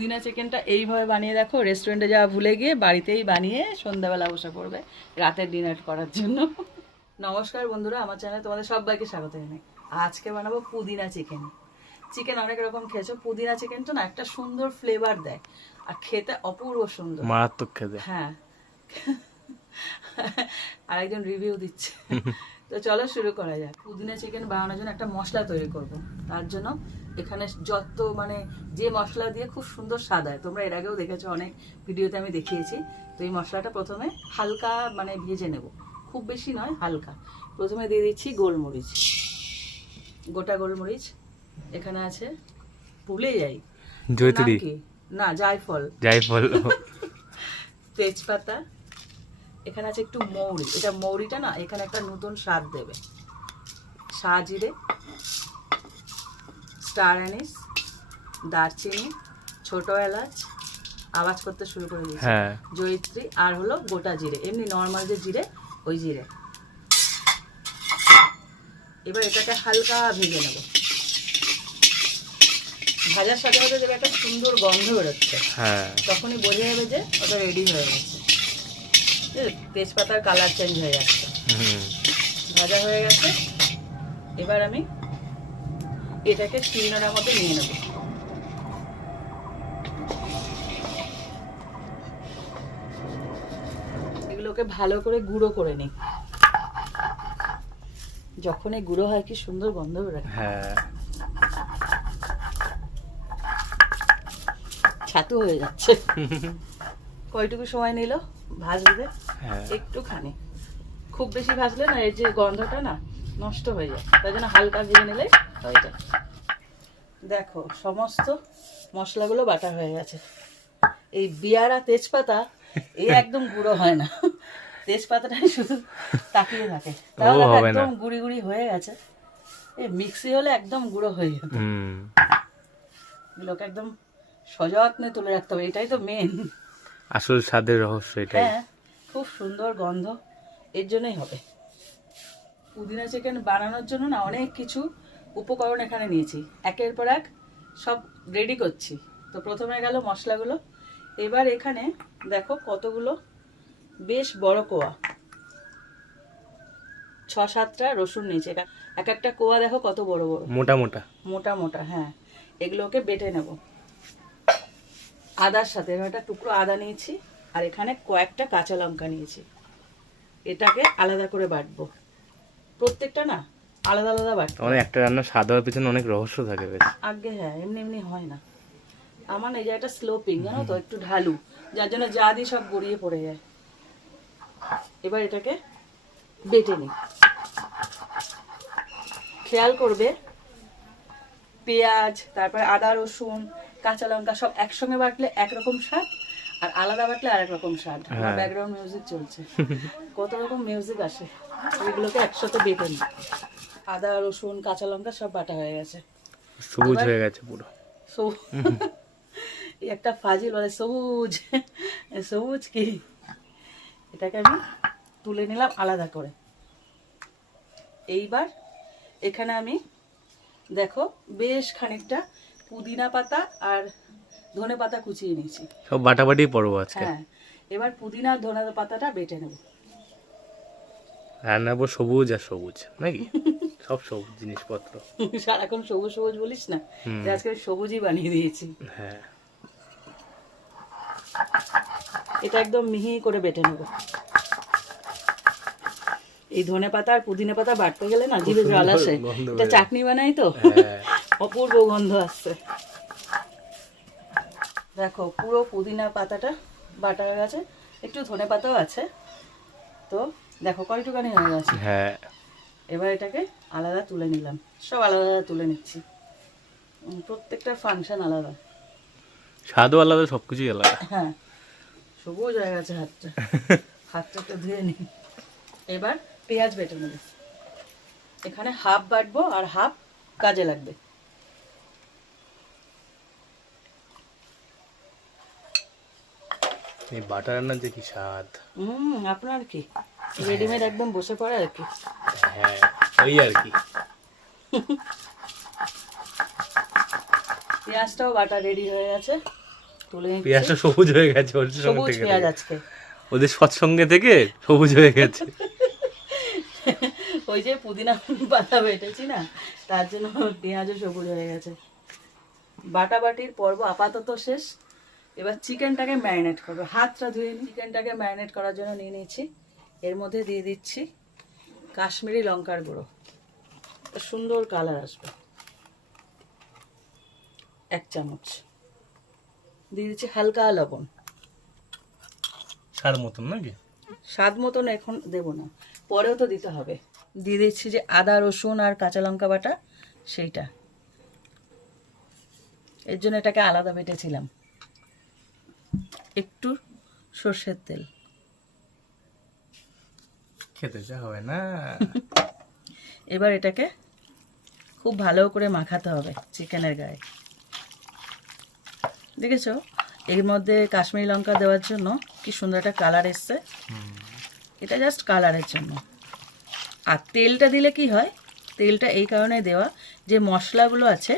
পুদিনা চিকেনটা এইভাবে বানিয়ে দেখো রেস্টুরেন্টে যাওয়া ভুলে গিয়ে বাড়িতেই বানিয়ে সন্ধ্যাবেলা বসে পড়বে রাতের ডিনার করার জন্য। নমস্কার বন্ধুরা আমার চ্যানেলে তোমাদের সবাইকে স্বাগত জানাই। আজকে বানাবো পুদিনা চিকেন। চিকেন অনেক রকম খেয়েছো পুদিনা চিকেন তো না একটা সুন্দর ফ্লেভার দেয় আর খেতে অপূর্ব সুন্দর। মারাত্মক খেতে। হ্যাঁ। আরেকজন রিভিউ দিচ্ছে। তো চলো শুরু করা যাক। পুদিনা চিকেন বানানোর জন্য একটা মশলা তৈরি করব তার জন্য এখানে যত মানে যে মশলা দিয়ে খুব সুন্দর স্বাদ হয় তোমরা এর আগেও দেখেছ অনেক ভিডিওতে আমি দেখিয়েছি। তো এই মশলাটা প্রথমে হালকা মানে ভেজে নেব। খুব বেশি নয় হালকা। প্রথমে দিয়ে দিচ্ছি গোলমরিচ। গোটা গোলমরিচ এখানে আছে ভুলে যাই। না জায়ফল। জায়ফল। তেজপাতা। এখানে আছে একটু মৌরি। এটা মৌরিটা না এখানে একটা নতুন স্বাদ দেবে। শাহজিরে স্টার অ্যানিস দারচিনি ছোট এলাচ আওয়াজ করতে শুরু করে দিয়েছে। হ্যাঁ। জয়িত্রী আর হলো গোটা জিরে এমনি নর্মাল যে জিরে ওই জিরে। এবার এটাকে হালকা ভেজে নেব। ভাজার সাথে সাথে দেবে একটা সুন্দর গন্ধ বেরোচ্ছে। হ্যাঁ। তখনই বোঝা যাবে যে ওটা রেডি হয়ে গেছে। তেজপাতার কালার চেঞ্জ হয়ে যাচ্ছে। ভাজা হয়ে গেছে। এবার আমি এটাকে শিলনোড়ার মধ্যে নিয়ে নেব। এগুলোকে ভালো করে গুঁড়ো করে নিই। যখন এই গুঁড়ো হয় কি সুন্দর গন্ধ বেরোয়। হ্যাঁ। ছাতু হয়ে যাচ্ছে। কয়টুকু সময় নিল? ভাজবে? হ্যাঁ। একটুখানি। খুব বেশি ভাজলে না এই যে গন্ধটা না নষ্ট হয়ে যায়। তাই জন্য হালকা ভেজে নিলে হয়ে যায় দেখো সমস্ত মশলাগুলো বাটা হয়ে গেছে। এই বিয়ারা তেজপাতা এই একদম গুঁড়ো হয় না। তেজপাতাটাই শুধু তাকিয়ে থাকে। তাহলে একদম গুড়ি গুড়ি হয়ে গেছে। এই মিক্সি হলে একদম গুঁড়ো হয়ে যেত হুম। এগুলোকে একদম সযত্নে তুলে রাখতে হবে। এটাই তো মেন আসল স্বাদের রহস্য এটাই। হ্যাঁ খুব সুন্দর গন্ধ। এর জন্যই হবে। পুদিনা চিকেন বানানোর জন্য না অনেক কিছু উপকরণ এখানে নিয়েছি। একের পর এক সব রেডি করছি। তো প্রথমে গেল মশলাগুলো। এবার এখানে দেখো কতগুলো বেশ বড় কোয়া। ছ সাতটা রসুন নিয়েছি। এক একটা কোয়া দেখো কত বড় বড়। মোটা মোটা। মোটা মোটা হ্যাঁ। এগুলোকে বেটে নেব। আদার সাথে একটা টুকরো আদা নিয়েছি আর এখানে কয়েকটা কাঁচা লঙ্কা নিয়েছি। এটাকে আলাদা করে বাটবো। প্রত্যেকটা না আলাদা আলাদা বাটবো মানে একটা রান্নার স্বাদ হওয়ার পিছনে অনেক রহস্য থাকে বেশ। আগে হ্যাঁ এমনি এমনি হয় না। আমার এই জায়গাটা স্লোপিং জানো তো একটু ঢালু। যার জন্য যা দিই সব গড়িয়ে পড়ে যায়। এবার এটাকে বেটে নিই। খেয়াল করবে পেঁয়াজ তারপরে আদা রসুন কাঁচা লঙ্কা সব একসঙ্গে বাটলে একরকম স্বাদ আর আলাদা বাটলে আরেক রকম স্বাদ। ব্যাকগ্রাউন্ড মিউজিক চলছে। কত রকম মিউজিক আসে এগুলোকে একসাথে বেটে নিই। আদা রসুন কাঁচা লঙ্কা সব বাটা হয়ে গেছে। সবুজ হয়ে গেছে পুরো। একটা ফাজিল বলে সবুজ। সবুজ কি? এটাকে আমি তুলে নিলাম আলাদা করে। এইবার এখানে আমি দেখো বেশ খানিকটা পুদিনা পাতা আর ধনে পাতা কুচিয়ে নিয়েছি। সব বাটাবাটি পড়ব আজকে। হ্যাঁ এবার পুদিনা ধনে পাতাটা বেটে নেব। রান্না করব সবুজ আর সবুজ নাকি? সব সবুজ জিনিসপত্র। সারাক্ষণ সবুজ সবুজ বলিস না যে আজকে সবুজই বানিয়ে দিয়েছি। হ্যাঁ। এটা একদম মিহি করে বেটে নেব। এই ধনে পাতা আর পুদিনা পাতা বাটতে গেলে না জিভে জল আসে। এটা চাটনি বানাই তো? হ্যাঁ। অপূর্ব গন্ধ আসছে। দেখো পুরো পুদিনা পাতাটা বাটা হয়ে গেছে। একটু ধনে পাতাও আছে। তো দেখো কয়টুকানি হয়ে গেছে। হ্যাঁ। এবার এটাকে আলাদা তুলে নিলাম। সব আলাদা আলাদা তুলে নিচ্ছি। উম, প্রত্যেকটার ফাংশন আলাদা। স্বাদও আলাদা সব কিছুই আলাদা। হ্যাঁ সবুজ হয়ে গেছে হাতটা। হাতটা তো ধুয়ে নিই এবার পেঁয়াজ বেটে নেব। এখানে হাফ বাটবো আর হাফ কাজে লাগবে। এই বাটার রান্নার যে কি স্বাদ। হুম আপনার কি? রেডিমেড একদম বসে পড়ে আর কি। হ্যাঁ ওই আর কি। পেঁয়াজটাও বাটা রেডি হয়ে গেছে তুলে। পেঁয়াজটা সবুজ হয়ে গেছে ওর সঙ্গে সবুজ পেঁয়াজ। আজকে। ওদের সৎসঙ্গে থেকে সবুজ হয়ে গেছে। ওই যে পুদিনা পাতা বেটেছি না তার জন্য পেঁয়াজও সবুজ হয়ে গেছে। বাটাবাটির পর্ব আপাতত শেষ। এবার চিকেনটাকে ম্যারিনেট করব। হাতটা ধুয়ে চিকেনটাকে ম্যারিনেট করার জন্য নিয়ে নিচ্ছি এর মধ্যে দিয়ে দিচ্ছি কাশ্মীরি লঙ্কার গুঁড়ো। সুন্দর কালার আসবে। এক চামচ। দিয়ে দিচ্ছি হালকা লবণ। স্বাদ মতন নাকি? স্বাদ মতন এখন দেব না। পরেও তো দিতে হবে। দিয়ে দিচ্ছি যে আদা রসুন আর কাঁচা লঙ্কা বাটা সেইটা। এর জন্য এটাকে আলাদা বেটেছিলাম। একটু সর্ষের তেল। খেতে যা হবে না। এবার এটাকে খুব ভালো করে মাখাতে হবে চিকেনের গায়ে। দেখেছ? এর মধ্যে কাশ্মীরি লঙ্কা দেওয়ার জন্য কি সুন্দর একটা কালার এসছে। এটা জাস্ট কালারের জন্য। আর তেলটা দিলে কি হয়? তেলটা এই কারণে দেওয়া যে মশলাগুলো আছে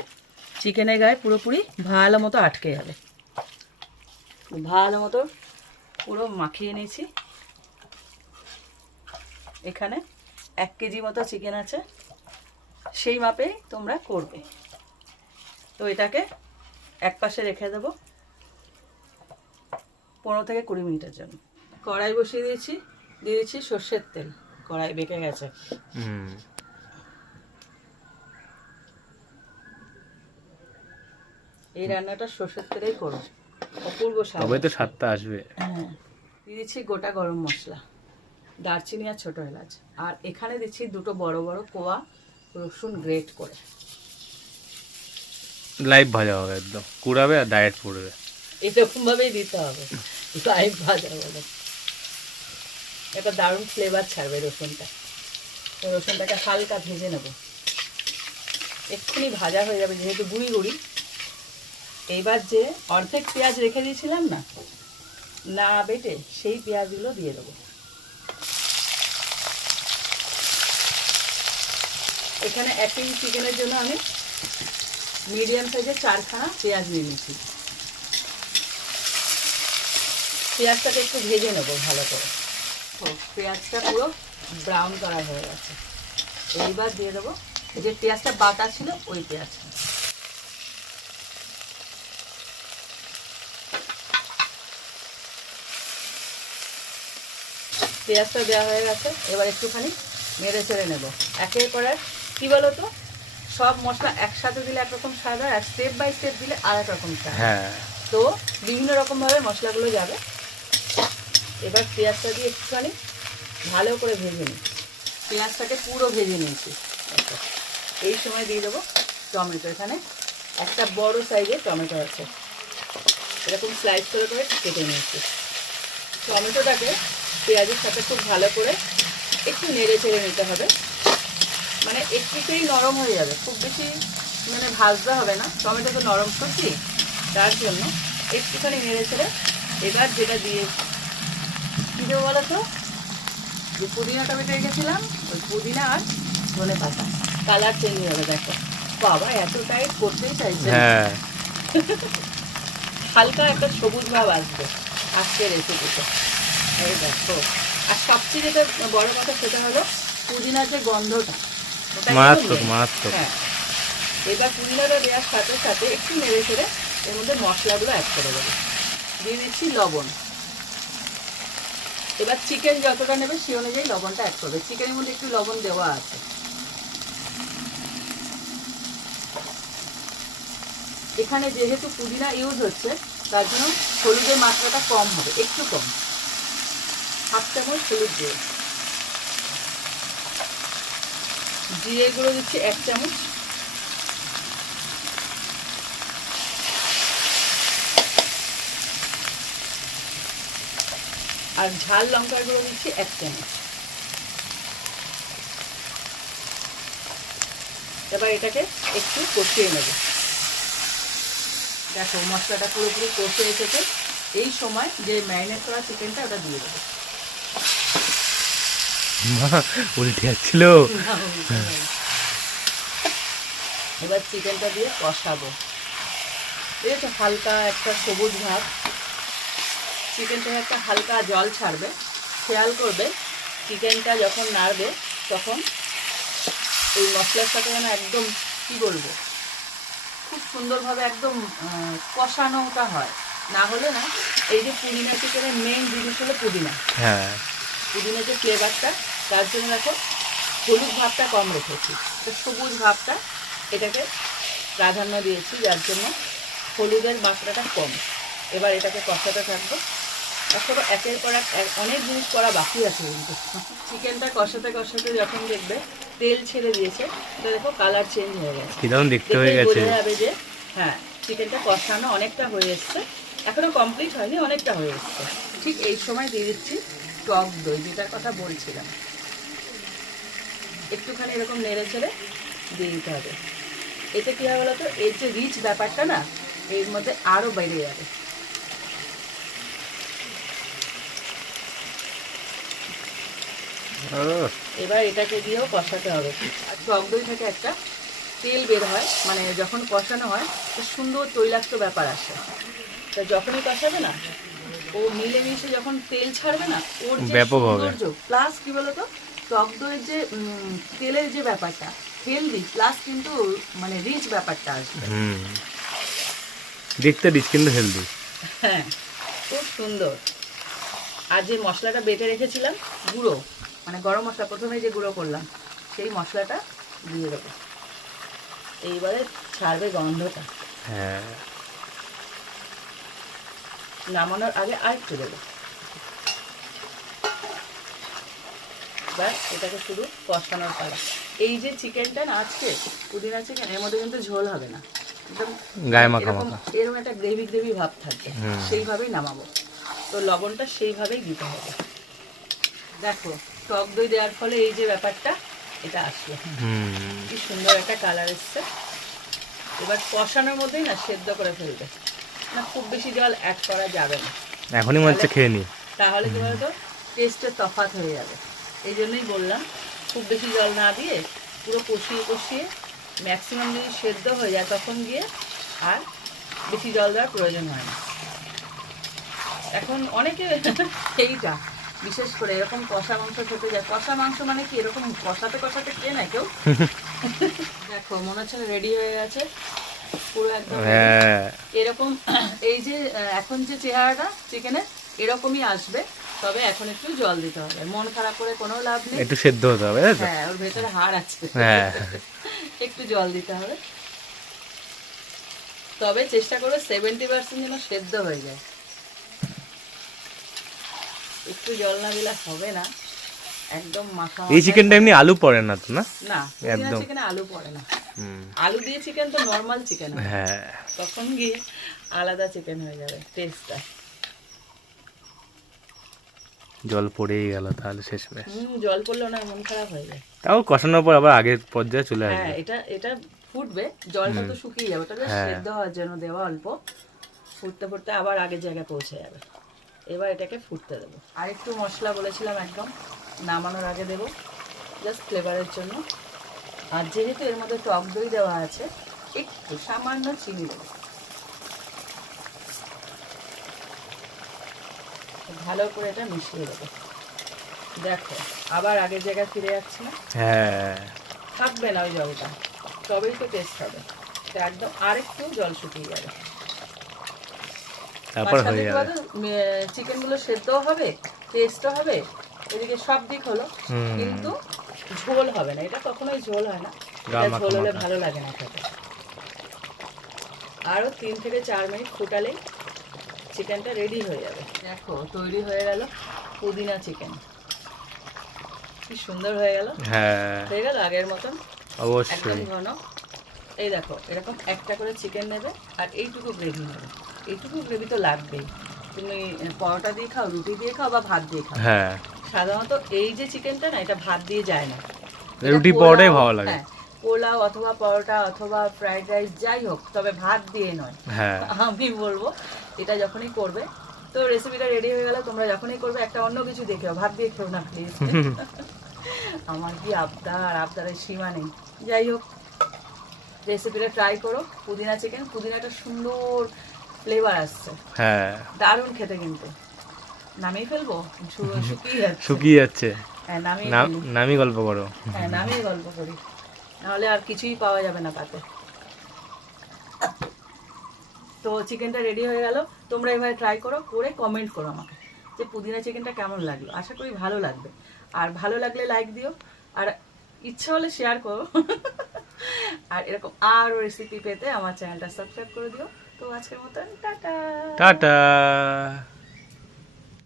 চিকেনের গায়ে পুরোপুরি ভালো মতো আটকে যাবে। ভালো মতো পুরো মাখিয়ে নিয়েছি। এখানে এক কেজি মতো চিকেন আছে। সেই মাপে তোমরা করবে। তো এটাকে এক পাশে রেখে দেবো। পনেরো থেকে কুড়ি মিনিটের জন্য। কড়াই বসিয়ে দিয়েছি দিয়ে দিচ্ছি সর্ষের তেল। কড়াই বেঁকে গেছে। হুম। এই রান্নাটা সর্ষের তেলেই করো। অপূর্ব স্বাদ। তবে তো স্বাদটা আসবে। হ্যাঁ। দিয়ে দিচ্ছি গোটা গরম মশলা। দারচিনি আর ছোটো এলাচ। আর এখানে দিচ্ছি দুটো বড় বড় কোয়া রসুন গ্রেট করে। লাইভ ভাজা হবে একদম। কুড়াবে আর ডায়েট পড়বে। এরকমভাবেই দিতে হবে। লাইভ ভাজা বলে একটা দারুণ ফ্লেভার ছাড়বে রসুনটা। তো রসুনটাকে হালকা ভেজে নেব। এক্ষুনি ভাজা হয়ে যাবে যেহেতু গুঁড়ি গুঁড়ি। এইবার যে অর্ধেক পেঁয়াজ রেখে দিয়েছিলাম না? না বেটে সেই পেঁয়াজগুলো দিয়ে দেবো। এখানে এক কেজি চিকেনের জন্য আমি মিডিয়াম সাইজের চারখানা পেঁয়াজ নিয়ে নিয়েছি পেঁয়াজটাকে একটু ভেজে নেব ভালো করে। তো পেঁয়াজটা পুরো ব্রাউন কালার হয়ে গেছে। এইবার দিয়ে দেবো যে পেঁয়াজটা বাটা ছিল ওই পেঁয়াজটা। পেঁয়াজটা দেওয়া হয়ে গেছে। এবার একটুখানি নেড়ে চেড়ে নেব। একের পর এক কী বলো তো সব মশলা একসাথে দিলে একরকম স্বাদ হয় আর স্টেপ বাই স্টেপ দিলে আর এক রকম স্বাদ হয়। তো বিভিন্ন রকমভাবে মশলাগুলো যাবে। এবার পেঁয়াজটা দিয়ে একটুখানি ভালো করে ভেজে নিই পেঁয়াজটাকে পুরো ভেজে নিয়েছি। এই সময় দিয়ে দেবো টমেটো। এখানে একটা বড় সাইজের টমেটো আছে। এরকম স্লাইস করে করে কেটে নিয়েছি। টমেটোটাকে পেঁয়াজের সাথে খুব ভালো করে একটু নেড়ে চেড়ে নিতে হবে। মানে একটুতেই নরম হয়ে যাবে। খুব বেশি মানে ভাজতে হবে না। টমেটো তো নরম সবজি তার জন্য একটুখানি নেড়ে ছেড়ে এবার যেটা দিয়ে কী দেবো বলো তো? যে পুদিনাটা বেটে রেখেছিলাম ওই পুদিনা আর ধনে পাতা। কালার চেঞ্জ হয়ে যাবে দেখো। বাবা এত টাইট করতেই চাইছে। হ্যাঁ। হালকা একটা সবুজ ভাব আসবে আজকে রেসিপিতে এই দেখো। আর সবচেয়ে যেটা বড় কথা সেটা হলো পুদিনার যে গন্ধটা। মারাত্মক। মারাত্মক। হ্যাঁ। এবার পুদিনাটা দেওয়ার সাথে সাথে একটু নেড়ে ছেড়ে এর মধ্যে মশলাগুলো অ্যাড করে দেবো। দিয়ে দিচ্ছি লবণ। এবার চিকেন যতটা নেবে সেই অনুযায়ী লবণটা অ্যাড করবে। চিকেনের মধ্যে একটু লবণ দেওয়া আছে। এখানে যেহেতু পুদিনা ইউজ হচ্ছে তার জন্য হলুদের মাত্রাটা কম হবে একটু কম। হাফ চামচ হলুদ দিয়ে। জিরে গুঁড়ো দিচ্ছি এক চামচ। আর ঝাল লঙ্কার গুঁড়ো দিচ্ছি এক চামচ। এবার এটাকে একটু কষিয়ে নেব। দেখো, মশলাটা পুরোপুরি কষে এসেছে। এই সময় যে ম্যারিনেট করা চিকেনটা ওটা দিয়ে দেবো। মা উল্টে যাচ্ছিল এবার চিকেনটা দিয়ে কষাবো। দেখেছ হালকা একটা সবুজ ভাত। চিকেন থেকে একটা হালকা জল ছাড়বে। খেয়াল করবে চিকেনটা যখন নাড়বে তখন এই মশলার সাথে যেন একদম কী বলব? খুব সুন্দরভাবে একদম কষানোটা হয়। না হলে না এই যে পুদিনা চিকেনের মেন জিনিস হলো পুদিনা। হ্যাঁ। পুদিনা যে ফ্লেভারটা তার জন্য দেখো হলুদ ভাবটা কম রেখেছি। তো সবুজ ভাবটা এটাকে প্রাধান্য দিয়েছি যার জন্য হলুদের মাত্রাটা কম। এবার এটাকে কষাতে থাকব। এখনও একের পর এক অনেক জিনিস করা বাকি আছে কিন্তু। চিকেনটা কষাতে কষাতে যখন দেখবে তেল ছেড়ে দিয়েছে তো দেখো কালার চেঞ্জ হয়ে গেছে। কি দেখতে হয়ে গেছে। বোঝা যাবে যে হ্যাঁ চিকেনটা কষানো অনেকটা হয়ে এসছে। এখনও কমপ্লিট হয়নি অনেকটা হয়ে এসছে। ঠিক এই সময় দিয়ে দিচ্ছি টক দই যেটার কথা বলছিলাম। একটুখানি এরকম নেড়ে ছেড়ে দিয়ে দিতে হবে। এতে কী হবে বলতো? এর যে রিচ ব্যাপারটা না এর মধ্যে আরও বেড়ে যাবে। এবার এটাকে দিয়েও কষাতে হবে। আর টক দই থেকে একটা তেল বের হয় মানে যখন কষানো হয় তো সুন্দর তৈলাক্ত ব্যাপার আসে। তা যখনই কষাবে না ও মিলেমিশে যখন তেল ছাড়বে না ওর যে ব্যাপক সৌন্দর্য প্লাস কি বলতো? টক দইয়ের যে তেলের যে ব্যাপারটা হেলদি প্লাস কিন্তু মানে রিচ ব্যাপারটা আসবে। হুম। দেখতে ডিস কিন্তু হেলদি হ্যাঁ খুব সুন্দর। আর যে মশলাটা বেটে রেখেছিলাম গুঁড়ো মানে গরম মশলা প্রথমে যে গুঁড়ো করলাম সেই মশলাটা দিয়ে দেবো। এইবারে ছাড়বে গন্ধটা। হ্যাঁ। নামানোর আগে আর একটু দেবো। ব্যাস এটাকে শুধু কষানোর পালা। এই যে চিকেনটা না আজকে পুদিনা চিকেন এর মধ্যে কিন্তু ঝোল হবে না। একদম গায়ে মাখা এরকম মাখা। এরকম একটা গ্রেভি গ্রেভি ভাব থাকবে সেইভাবেই নামাবো। তো লবণটা সেইভাবেই দিতে হবে। দেখো টক দই দেওয়ার ফলে এই যে ব্যাপারটা এটা আসলো। কি সুন্দর একটা কালার এসছে। এবার কষানোর মধ্যেই না সেদ্ধ করে ফেলবে। না খুব বেশি জল অ্যাড করা যাবে না। এখনই মনে হচ্ছে খেয়ে নি তাহলে কি বলতো? টেস্টের তফাৎ হয়ে যাবে। এই জন্যই বললাম খুব বেশি জল না দিয়ে পুরো কষিয়ে কষিয়ে ম্যাক্সিমাম যদি সেদ্ধ হয়ে যায় তখন গিয়ে আর বেশি জল দেওয়ার প্রয়োজন হয় না। এখন অনেকে এইটা বিশেষ করে এরকম কষা মাংস খেতে যায়। কষা মাংস মানে কি? এরকম কষাতে কষাতে খেয়ে না কেউ? দেখো মনে হচ্ছে রেডি হয়ে গেছে। পুরো একদম হ্যাঁ। এরকম এই যে এখন যে চেহারাটা চিকেনের এরকমই আসবে। তবে এখন একটু জল দিতে হবে। মন খারাপ করে কোনো লাভ নেই। একটু সেদ্ধ হতে হবে হ্যাঁ ওর ভেতরে হাড় আছে। হ্যাঁ। একটু জল দিতে হবে। তবে চেষ্টা করবে সেভেন্টি পার্সেন্ট যেন সেদ্ধ হয়ে যায়। একটু জল না দিলে হবে না। একদম মাখা এই চিকেনটা এমনি আলু পড়ে না তো না? না একদম। চিকেনে আলু পড়ে না। আলু দিয়ে চিকেন তো নর্মাল চিকেন হ্যাঁ। তখন গিয়ে আলাদা চিকেন হয়ে যাবে টেস্টটা জল পড়েই গেল তাহলে শেষ হুম জল পড়লে না মন খারাপ হয়ে যায়। তাও কষানোর পর আবার আগের পর্যায়ে চলে আসবে। হ্যাঁ এটা এটা ফুটবে জলটা তো শুকিয়ে যাবে তবে হ্যাঁ। সেদ্ধ হওয়ার জন্য দেওয়া অল্প। ফুটতে ফুটতে আবার আগের জায়গায় পৌঁছে যাবে। এবার এটাকে ফুটতে দেবো। আর একটু মশলা বলেছিলাম একদম নামানোর আগে দেবো জাস্ট ফ্লেভারের জন্য। আর যেহেতু এর মধ্যে টক দই দেওয়া আছে একটু সামান্য চিনি দেবো। ভালো করে এটা মিশিয়ে দেবো। দেখো আবার আগের জায়গায় ফিরে যাচ্ছি। না হ্যাঁ। থাকবে না ওই জলটা তবেই তো টেস্ট হবে। এটা একদম আরেকটু জল শুকিয়ে যাবে। তারপর হয়ে যাবে। চিকেনগুলো সেদ্ধও হবে টেস্টও হবে এদিকে সব দিক হলো। কিন্তু ঝোল হবে না এটা কখনোই ঝোল হয় না। এটা ঝোল হলে ভালো লাগে না খেতে। আরও তিন থেকে চার মিনিট ফুটালেই চিকেনটা রেডি হয়ে যাবে। দেখো তৈরি হয়ে গেল পুদিনা চিকেন। কি সুন্দর হয়ে গেল। হ্যাঁ। হয়ে গেল আগের মতন? একদম অবশ্যই ঘন। এই দেখো এরকম একটা করে চিকেন নেবে আর এইটুকু গ্রেভি নেবে। এইটুকু গ্রেভি তো লাগবেই। তুমি পরোটা দিয়ে খাও রুটি দিয়ে খাও বা ভাত দিয়ে খাও। হ্যাঁ। সাধারণত এই যে চিকেনটা না এটা ভাত দিয়ে যায় না। রুটি পরোটাই ভালো লাগে। হ্যাঁ, পোলাও অথবা পরোটা অথবা ফ্রাইড রাইস যাই হোক তবে ভাত দিয়ে নয়। হ্যাঁ। আমি বলব এটা যখনই করবে তো রেসিপিটা রেডি হয়ে গেলে তোমরা যখনই করবে একটা অন্য কিছু দিয়ে খেও ভাত দিয়ে খেও না প্লিজ আমার কি আবদার আবদারের সীমা নেই। যাই হোক রেসিপিটা ট্রাই করো পুদিনা চিকেন পুদিনাটা সুন্দর ফ্লেভার আসছে। হ্যাঁ। দারুণ খেতে কিন্তু। নামিয়ে ফেলব? শুকিয়ে যাচ্ছে। শুকিয়ে যাচ্ছে। হ্যাঁ নাম গল্প করো। হ্যাঁ নামিয়ে গল্প করি। নাহলে আর কিছুই পাওয়া যাবে না পাতে। তো চিকেনটা রেডি হয়ে গেল। তোমরা এভাবে ট্রাই করো, করে কমেন্ট করো আমাকে যে পুদিনা চিকেনটা কেমন লাগল। আশা করি ভালো লাগবে। আর ভালো লাগলে লাইক দিও। আর ইচ্ছা হলে শেয়ার করো। আর এরকম আরও রেসিপি পেতে আমার চ্যানেলটা সাবস্ক্রাইব করে দিও। তো আজকের মতন, টাটা। টাটা।